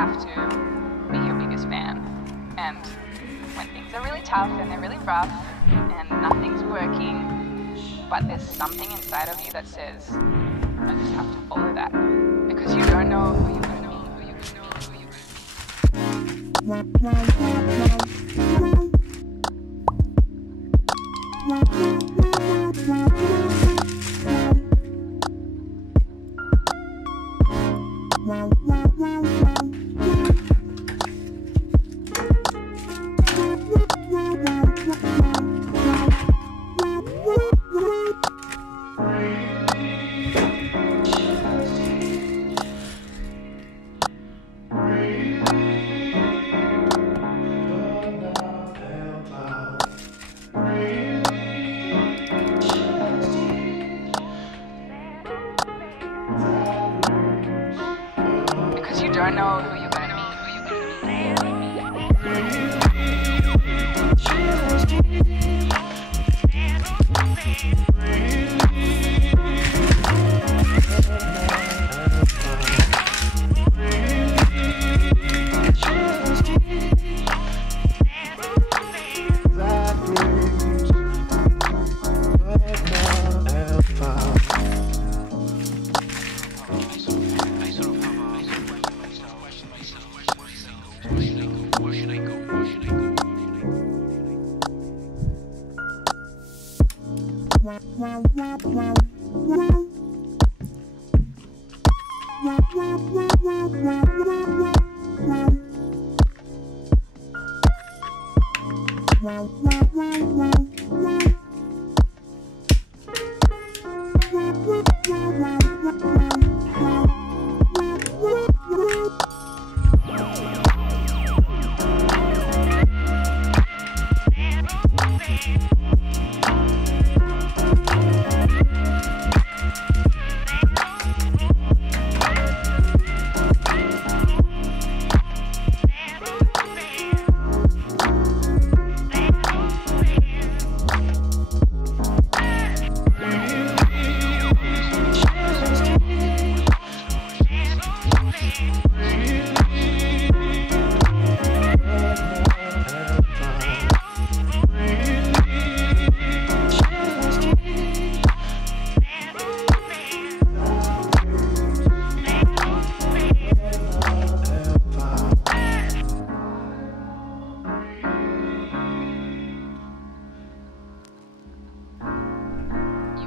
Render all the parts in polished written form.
have to be your biggest fan. And when things are really tough and they're really rough and nothing's working, but there's something inside of you that says, I just have to follow that. Because you don't know who you're going to be. Because you don't know who you're going to be.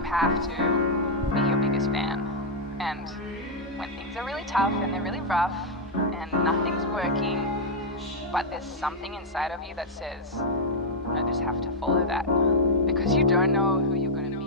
Have to be your biggest fan. And when things are really tough and they're really rough and nothing's working, but there's something inside of you that says, I just have to follow that. Because you don't know who you're going to be.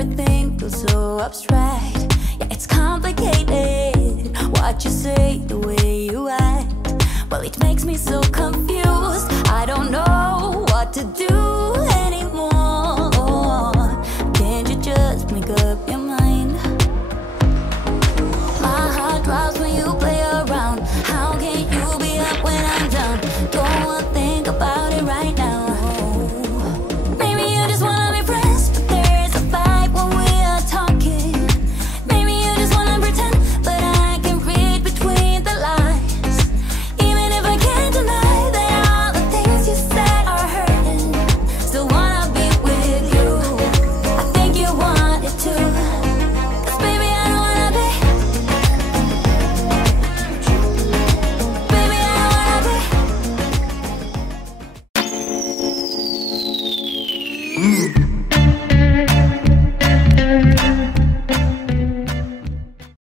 everything feels so abstract. Yeah, it's complicated. What you say, the way you act, well, it makes me so confused. I don't know what to do anymore.